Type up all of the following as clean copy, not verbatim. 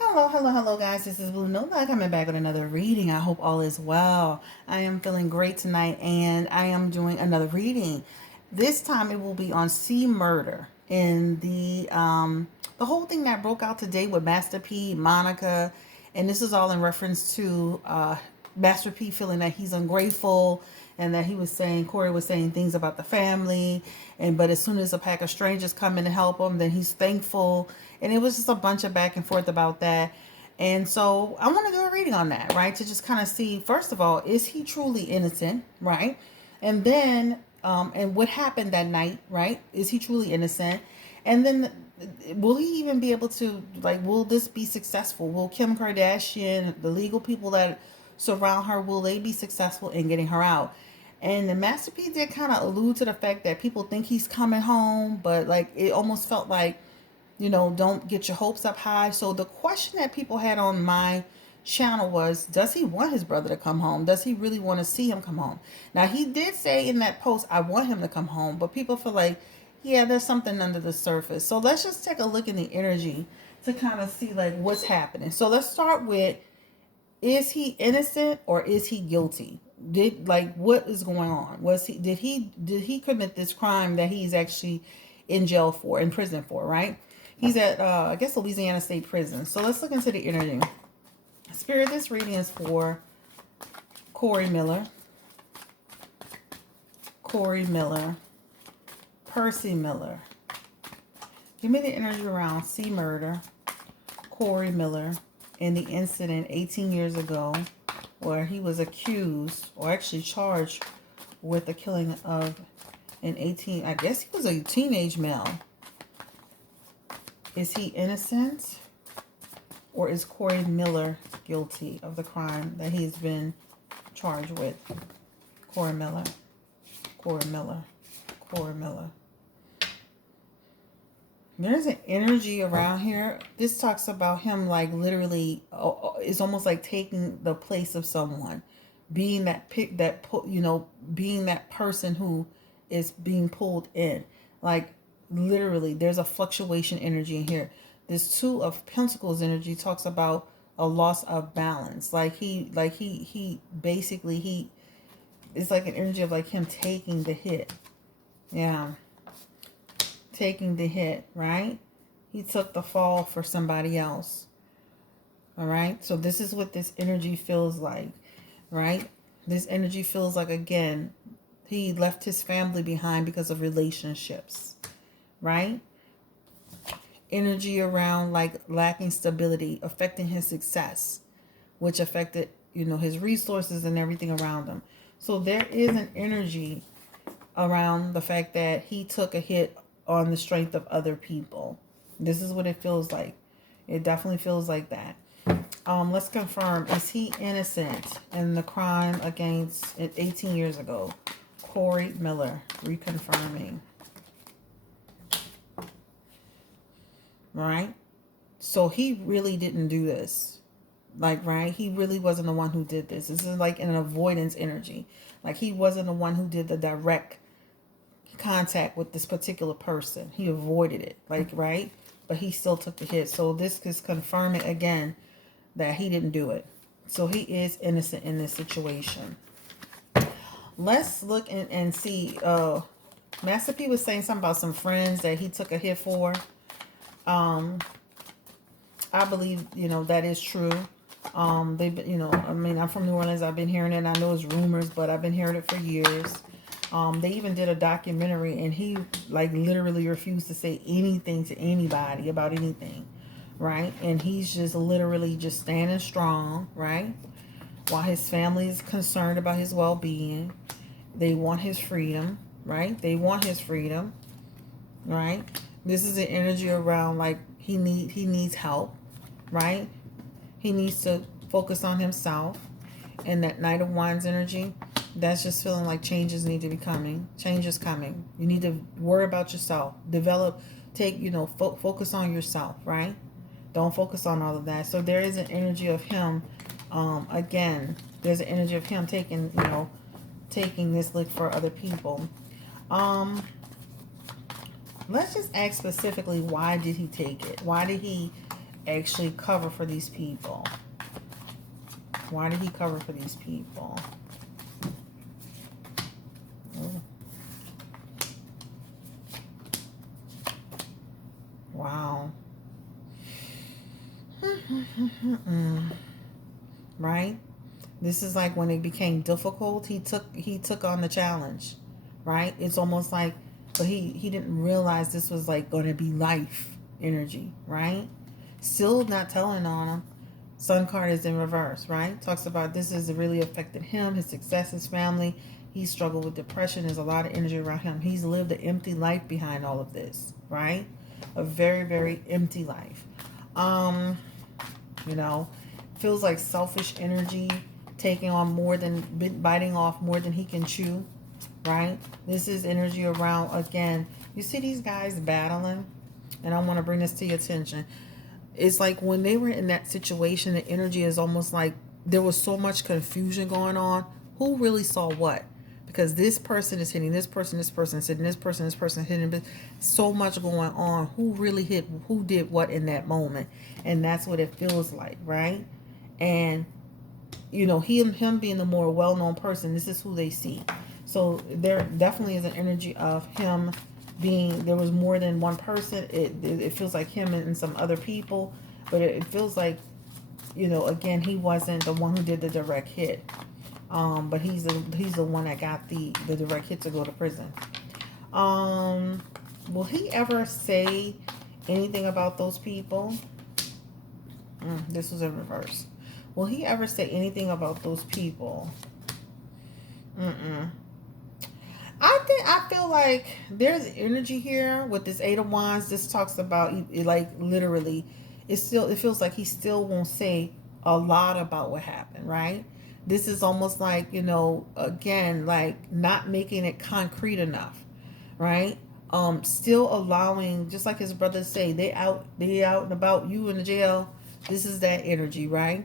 Hello, guys. This is Blue Nola coming back with another reading. I hope all is well. I am feeling great tonight, and I am doing another reading. This time, it will be on sea murder and the whole thing that broke out today with Master P, Monica, and this is all in reference to Master P feeling that he's ungrateful and that he was saying Corey was saying things about the family, and but as soon as a pack of strangers come in to help him, then he's thankful, and it was just a bunch of back and forth about that. And so I want to do a reading on that, right? To just kind of see, first of all, is he truly innocent, right? And then, and what happened that night, right? Is he truly innocent? And then, will he even be able to, like, will this be successful? Will Kim Kardashian, the legal people that surround her, will they be successful in getting her out? And the Master P did kind of allude to the fact that people think he's coming home, but like it almost felt like, don't get your hopes up high. So the question that people had on my channel was, does he want his brother to come home? Does he really want to see him come home? Now, he did say in that post, I want him to come home, but people feel like, yeah, there's something under the surface. So let's just take a look in the energy to kind of see like what's happening. So let's start with, is he innocent or is he guilty? What is going on? Did he commit this crime that he's actually in jail for, in prison for, right? He's at I guess Louisiana State Prison. So let's look into the energy. Spirit, this reading is for Corey Miller, Percy Miller. Give me the energy around sea murder, Corey Miller, and the incident 18 years ago where he was accused or actually charged with the killing of an 18, I guess he was a teenage male. Is he innocent or is Corey Miller guilty of the crime that he's been charged with? Corey Miller. There's an energy around here. This talks about him like literally, it's almost like taking the place of someone, being being that person who is being pulled in. Like literally, there's a fluctuation energy in here. This Two of Pentacles energy talks about a loss of balance. He basically, it's like an energy of like him taking the hit. Yeah. Taking the hit, right? He took the fall for somebody else. All right. So this is what this energy feels like, right? This energy feels like, again, he left his family behind because of relationships, right? Energy around like lacking stability, affecting his success, which affected, his resources and everything around him. So there is an energy around the fact that he took a hit on the strength of other people. This is what it feels like. It definitely feels like that. Let's confirm. Is he innocent in the crime against 18 years ago? Corey Miller, reconfirming. Right? So he really didn't do this. Right? He really wasn't the one who did this. This is like an avoidance energy. Like he wasn't the one who did the direct contact with this particular person. He avoided it, right? But he still took the hit. So this is confirming again that he didn't do it. So he is innocent in this situation. Let's look and see. Master P was saying something about some friends that he took a hit for. I believe, that is true. They've been, I'm from New Orleans. I've been hearing it, and I know it's rumors, but I've been hearing it for years. They even did a documentary, and he like literally refused to say anything to anybody about anything, right? And he's just literally just standing strong, right? While his family is concerned about his well-being. They want his freedom, right? They want his freedom, right? This is an energy around like he needs help, right? He needs to focus on himself. And that Knight of Wands energy, that's just feeling like changes need to be coming. Change is coming. You need to worry about yourself. Develop, focus on yourself, right? Don't focus on all of that. So there is an energy of him, again, there's an energy of him taking this lick for other people. Let's just ask specifically, why did he take it? Why did he actually cover for these people? Why did he cover for these people? Ooh. Wow. Right? This is like when it became difficult, he took on the challenge. Right? It's almost like, but he didn't realize this was like going to be life energy, right? Still not telling on him. Sun card is in reverse, right? Talks about this has really affected him, his success, his family. He struggled with depression. There's a lot of energy around him. He's lived an empty life behind all of this, right? A very, very empty life. You know, feels like selfish energy, taking on more than, biting off more than he can chew, right? This is energy around, again, you see these guys battling, and I want to bring this to your attention. It's like when they were in that situation, the energy is almost like there was so much confusion going on. Who really saw what? Because this person is hitting this person is hitting this person is hitting, but so much going on. Who really hit, who did what in that moment? And that's what it feels like, right? And you know, him being the more well-known person, this is who they see. So there definitely is an energy of him being, there was more than one person. It feels like him and some other people, but it feels like, you know, again, he wasn't the one who did the direct hit. But he's the one that got the direct hit to go to prison. Will he ever say anything about those people? This was in reverse. Will he ever say anything about those people? I feel like there's energy here with this Eight of Wands. This talks about, like, literally, it feels like he still won't say a lot about what happened, right? This is almost like, you know, again, like not making it concrete enough, right? Still allowing, just like his brothers say, they out and about, you in the jail. This is that energy, right?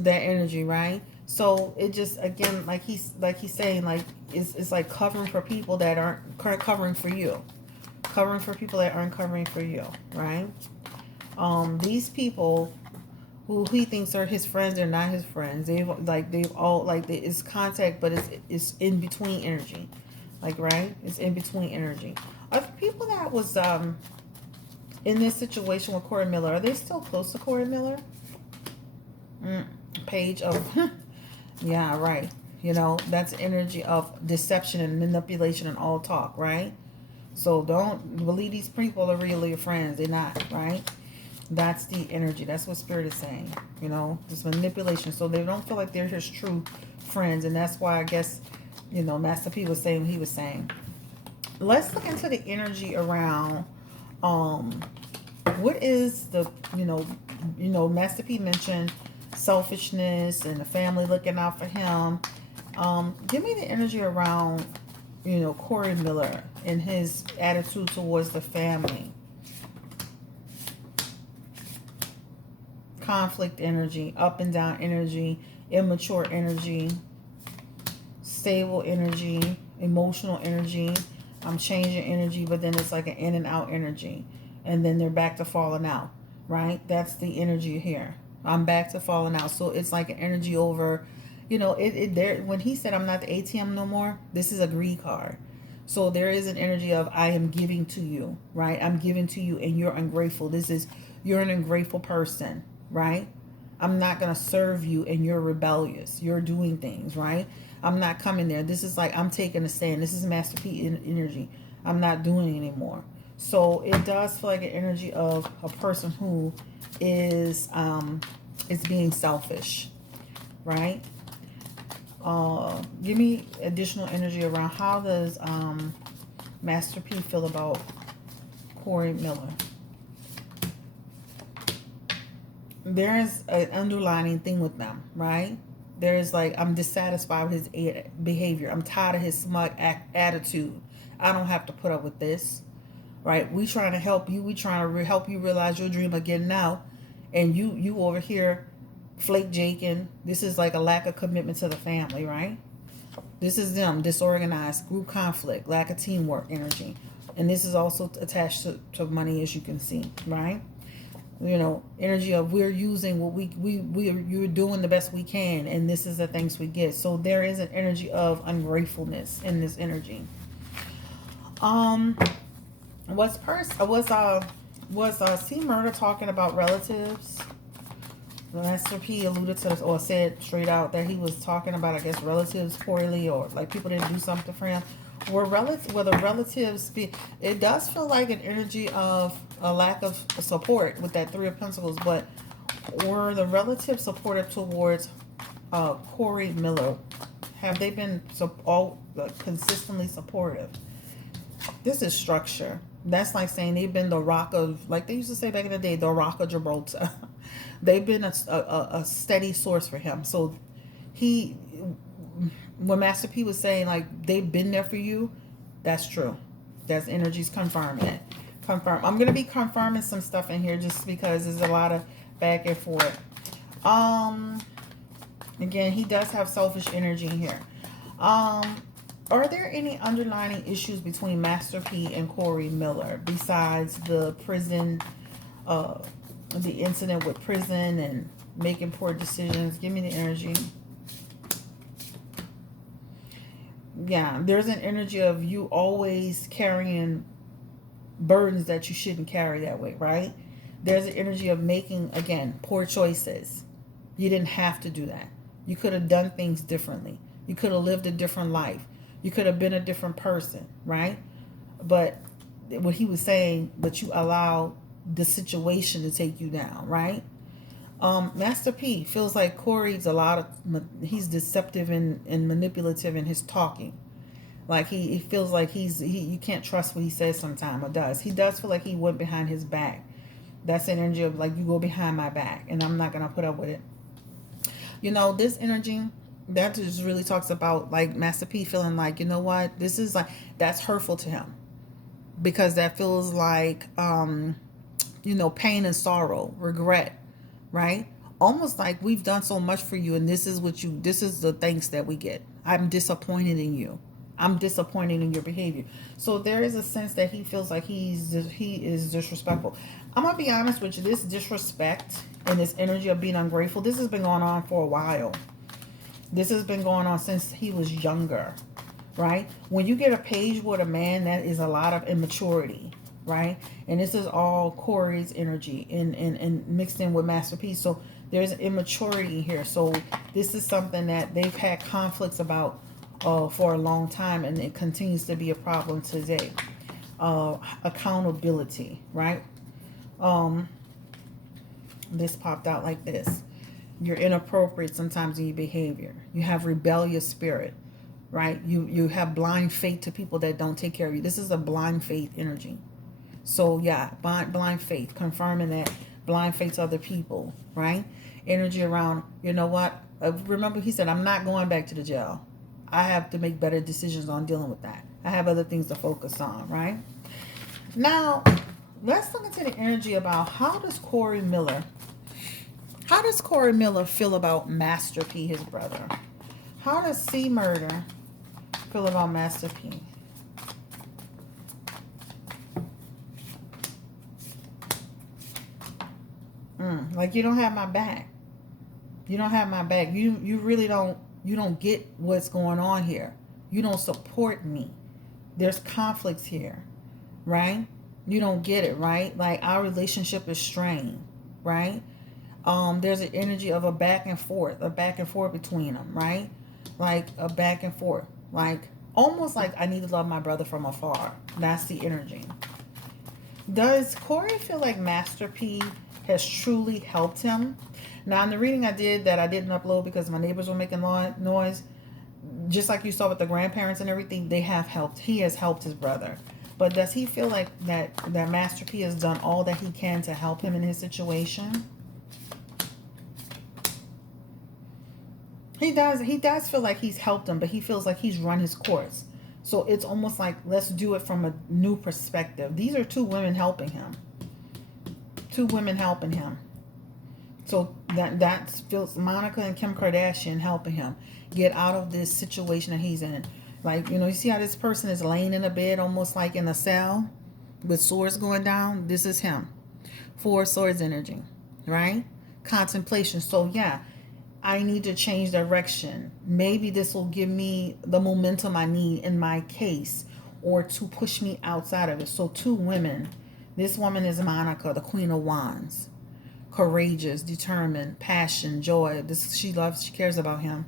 That energy, right? So it just, again, like he's saying, like it's like covering for people that aren't covering for you, covering for people that aren't covering for you, right? These people who he thinks are his friends, they're not his friends. They've all it's contact, but it's in between energy, like, right? It's in between energy. Are the people that was in this situation with Corey Miller, are they still close to Corey Miller? Page of yeah, right. You know, that's energy of deception and manipulation and all talk, right? So don't believe these people are really your friends. They're not, right? That's the energy. That's what Spirit is saying. You know, this manipulation. So they don't feel like they're his true friends. And that's why I guess, you know, Master P was saying what he was saying. Let's look into the energy around what is the, you know, Master P mentioned selfishness and the family looking out for him. Give me the energy around, you know, Corey Miller and his attitude towards the family. Conflict energy, up and down energy, immature energy, stable energy, emotional energy. I'm changing energy, but then it's like an in and out energy. And then they're back to falling out, right? That's the energy here. I'm back to falling out. So it's like an energy over, you know, there. When he said, I'm not the ATM no more, this is a greed card. So there is an energy of, I am giving to you, right? I'm giving to you and you're ungrateful. You're an ungrateful person, right? I'm not going to serve you and you're rebellious. You're doing things, right? I'm not coming there. This is like, I'm taking a stand. This is Master P energy. I'm not doing it anymore. So it does feel like an energy of a person who is being selfish, right? Give me additional energy around how does Master P feel about Corey Miller? There is an underlining thing with them, right? There is like, I'm dissatisfied with his behavior. I'm tired of his smug attitude. I don't have to put up with this, right? We trying to help you. We trying to help you realize your dream of getting out. And you over here flake jaking. This is like a lack of commitment to the family, right? This is them, disorganized, group conflict, lack of teamwork energy. And this is also attached to money, as you can see, right? You know, energy of we're using what you're doing the best we can, and this is the things we get. So there is an energy of ungratefulness in this energy. Um, was C Murder talking about relatives? Master P alluded to this, or said straight out that he was talking about, I guess, relatives poorly, or like people didn't do something for him. Were the relatives be? It does feel like an energy of a lack of support with that Three of Pentacles, but were the relatives supportive towards Corey Miller? Have they been all consistently supportive? This is structure. That's like saying they've been the rock of, like they used to say back in the day, the rock of Gibraltar. They've been a steady source for him. So he, when Master P was saying like they've been there for you, that's true. That's energies confirming it. Confirm. I'm gonna be confirming some stuff in here just because there's a lot of back and forth. Again, he does have selfish energy here. Are there any underlying issues between Master P and Corey Miller besides the prison, the incident with prison and making poor decisions? Give me the energy. Yeah, there's an energy of you always carrying burdens that you shouldn't carry that way, right? There's an energy of making, again, poor choices. You didn't have to do that. You could have done things differently. You could have lived a different life. You could have been a different person, right? But what he was saying, but you allow the situation to take you down, right? Master P feels like Corey's he's deceptive and manipulative in his talking. Like he feels like you can't trust what he says sometimes, or does. He does feel like he went behind his back. That's an energy of like, you go behind my back and I'm not going to put up with it. You know, this energy, that just really talks about like Master P feeling like, you know what, this is like, that's hurtful to him. Because that feels like, you know, pain and sorrow, regret, right? Almost like we've done so much for you and this is the thanks that we get. I'm disappointed in you. I'm disappointed in your behavior. So there is a sense that he feels like he is disrespectful. I'm going to be honest with you. This disrespect and this energy of being ungrateful, this has been going on for a while. This has been going on since he was younger, right? When you get a page with a man, that is a lot of immaturity, right? And this is all Corey's energy and mixed in with Master P. So there's immaturity here. So this is something that they've had conflicts about for a long time, and it continues to be a problem today. Accountability, right? This popped out like this. You're inappropriate sometimes in your behavior. You have rebellious spirit, right? You have blind faith to people that don't take care of you. This is a blind faith energy. So yeah, blind faith, confirming that blind faith to other people, right? Energy around, you know what? Remember he said, I'm not going back to the jail. I have to make better decisions on dealing with that. I have other things to focus on, right? Now, let's look into the energy about how does Corey Miller feel about Master P, his brother? How does C Murder feel about Master P? Like, you don't have my back. You don't have my back. You really don't. You don't get what's going on here. You don't support me. There's conflicts here, right? You don't get it, right? Like, our relationship is strained, right? There's an energy of a back and forth between them, right? Like a back and forth, like almost like I need to love my brother from afar. That's the energy. Does Corey feel like Master P has truly helped him? Now, in the reading I did that I didn't upload because my neighbors were making noise, just like you saw with the grandparents and everything, they have helped. He has helped his brother. But does he feel like that Master P has done all that he can to help him in his situation? He does feel like he's helped him, but he feels like he's run his course. So it's almost like, let's do it from a new perspective. These are two women helping him. Two women helping him. So that feels Monica and Kim Kardashian helping him get out of this situation that he's in. Like, you know, you see how this person is laying in a bed almost like in a cell with swords going down? This is him. Four of Swords energy, right? Contemplation. So yeah, I need to change direction. Maybe this will give me the momentum I need in my case, or to push me outside of it. So two women. This woman is Monica, the Queen of Wands. Courageous, determined, passion, joy. This she loves, she cares about him.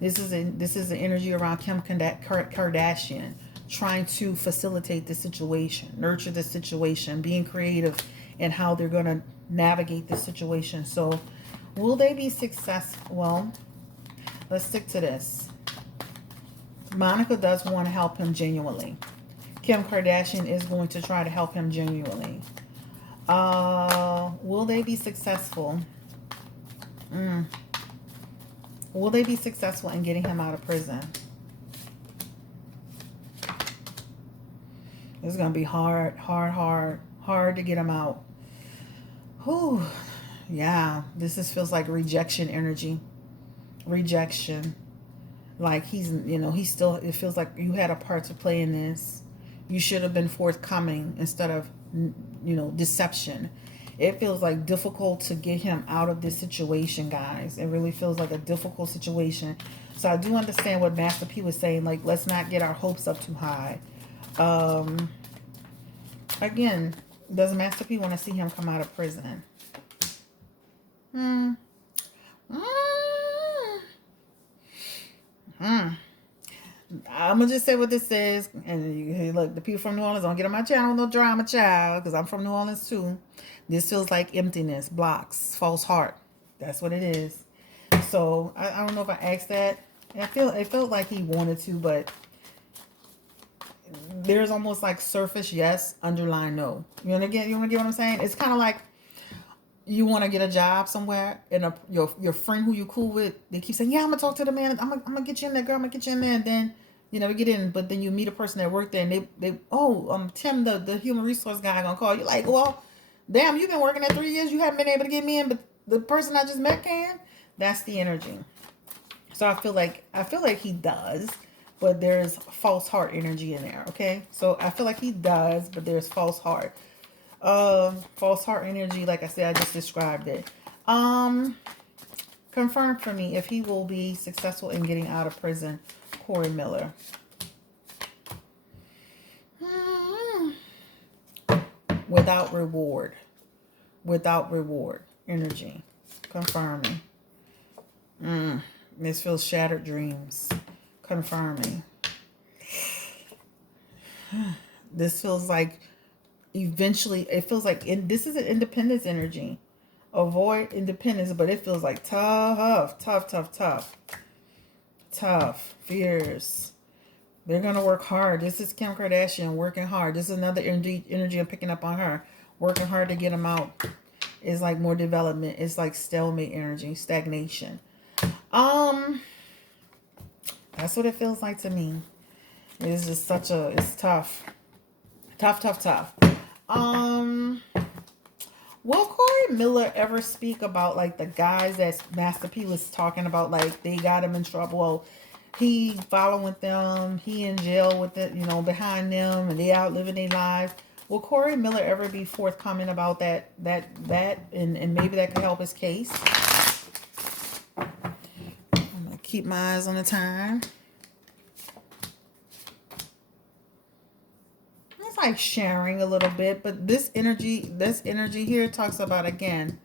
This is the energy around Kim Kardashian, trying to facilitate the situation, nurture the situation, being creative in how they're going to navigate the situation. So, will they be successful? Well, let's stick to this. Monica does want to help him genuinely. Kim Kardashian is going to try to help him genuinely. Will they be successful? Will they be successful in getting him out of prison? It's going to be hard to get him out. Whew. Yeah, this feels like rejection energy. Rejection. Like he's still, it feels like you had a part to play in this. You should have been forthcoming instead of, deception. It feels like difficult to get him out of this situation, guys. It really feels like a difficult situation. So I do understand what Master P was saying. Like, let's not get our hopes up too high. Again, does Master P want to see him come out of prison? I'm going to just say what this is. And look, the people from New Orleans, don't get on my channel, no drama, child, because I'm from New Orleans too. This feels like emptiness, blocks, false heart. That's what it is. So I don't know if I asked that. It felt like he wanted to, but there's almost like surface yes, underline no. You want to get what I'm saying? It's kind of like you want to get a job somewhere, and your friend who you cool with, they keep saying, yeah, I'm gonna talk to the man, I'm gonna get you in there, girl, I'm gonna get you in there, and then you never get in. But then you meet a person that worked there, and they Tim, the human resource guy, gonna call you. Like, well, damn, you've been working there 3 years, you haven't been able to get me in, but the person I just met can. That's the energy. So I feel like he does, but there's false heart energy in there. Okay, so I feel like he does, but there's false heart. False heart energy, like I said, I just described it. Confirm for me if he will be successful in getting out of prison. Corey Miller. Without reward. Without reward. Energy. Confirming. This feels shattered dreams. Confirming. This feels like eventually, it feels like this is an independence energy. Avoid independence, but it feels like tough, fierce. They're gonna work hard. This is Kim Kardashian working hard. This is another energy I'm picking up on her. Working hard to get them out. It's like more development. It's like stalemate energy, stagnation. That's what it feels like to me. It's just it's tough. Tough. Will Corey Miller ever speak about like the guys that Master P was talking about, like they got him in trouble? Well, he following them, he in jail with it, behind them, and they out living their lives. Will Corey Miller ever be forthcoming about that, and maybe that could help his case? I'm gonna keep my eyes on the time. Like sharing a little bit, but this energy here talks about, again,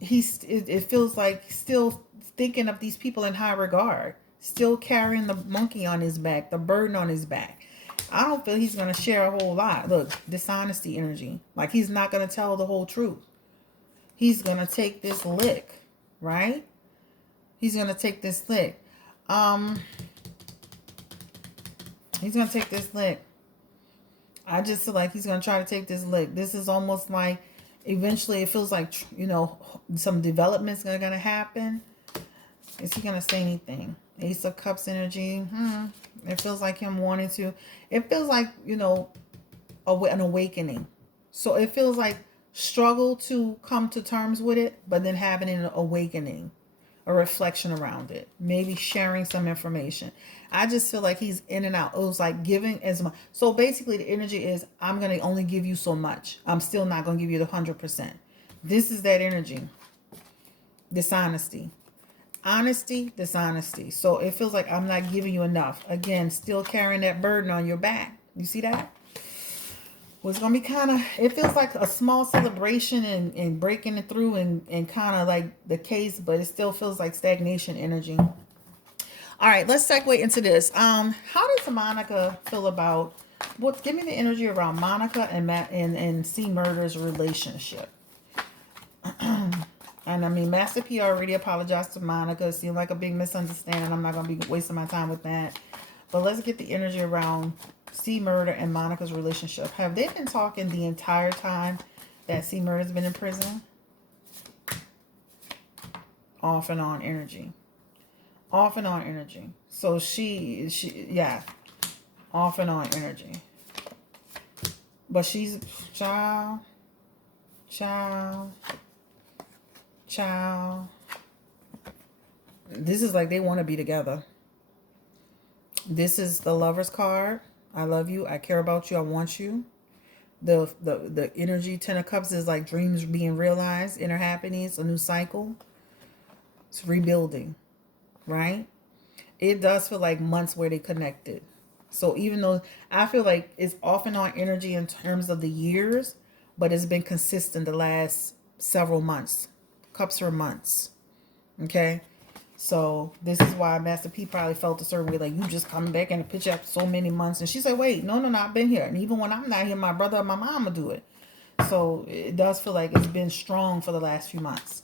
it feels like still thinking of these people in high regard, still carrying the monkey on his back, the burden on his back. I don't feel he's going to share a whole lot. Look, dishonesty energy, like he's not going to tell the whole truth. He's going to take this lick, right? He's going to take this lick. He's going to take this lick. I just feel like he's going to try to take this lick. This is almost like, eventually it feels like, some development's going to happen. Is he going to say anything? Ace of Cups energy. It feels like him wanting to. It feels like, an awakening. So it feels like struggle to come to terms with it, but then having an awakening. a reflection around it, maybe sharing some information. I just feel like he's in and out. It was like giving as much. So basically, the energy is, I'm going to only give you so much. I'm still not going to give you the 100%. This is that energy. Dishonesty. Honesty, dishonesty. So it feels like I'm not giving you enough. Again, still carrying that burden on your back. You see that? Well, it's going to be kind of, it feels like a small celebration and breaking it through and kind of like the case, but it still feels like stagnation energy. All right, let's segue into this. How does Monica feel about, what, give me the energy around Monica and C Murder's relationship. And I mean, Master P already apologized to Monica. It seemed like a big misunderstanding. I'm not going to be wasting my time with that. But let's get the energy around C Murder and Monica's relationship. Have they been talking the entire time that C Murder's been in prison? Off and on energy. Off and on energy. So she, yeah. Off and on energy. But she's, child. This is like they want to be together. This is the Lover's card. I love you. I care about you. I want you. The energy, 10 of Cups, is like dreams being realized, inner happiness, a new cycle. It's rebuilding, right? It does feel like months where they connected. So even though I feel like it's off and on energy in terms of the years, but it's been consistent the last several months. Cups are months. Okay? So this is why Master P probably felt a certain way, like, you just coming back in the picture after so many months. And she said, wait, no, I've been here. And even when I'm not here, my brother or my mom will do it. So it does feel like it's been strong for the last few months.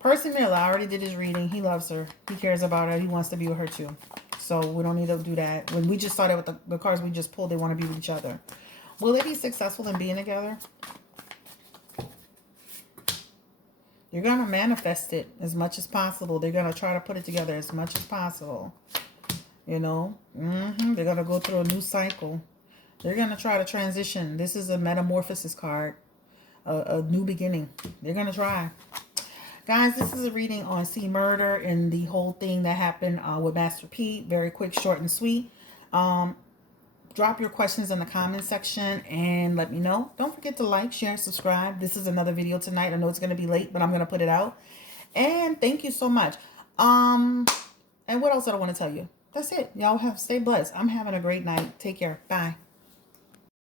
Percy Miller, I already did his reading. He loves her. He cares about her. He wants to be with her too. So we don't need to do that. When we just saw that with the cards we just pulled, they want to be with each other. Will they be successful in being together? You're going to manifest it as much as possible. They're going to try to put it together as much as possible. You know? They're going to go through a new cycle. They're going to try to transition. This is a metamorphosis card. A new beginning. They're going to try. Guys, this is a reading on C Murder and the whole thing that happened with Master P. Very quick, short, and sweet. Drop your questions in the comment section and let me know. Don't forget to like, share, subscribe. This is another video tonight. I know it's going to be late, but I'm going to put it out. And thank you so much. And what else did I want to tell you? That's it. Y'all stay blessed. I'm having a great night. Take care. Bye.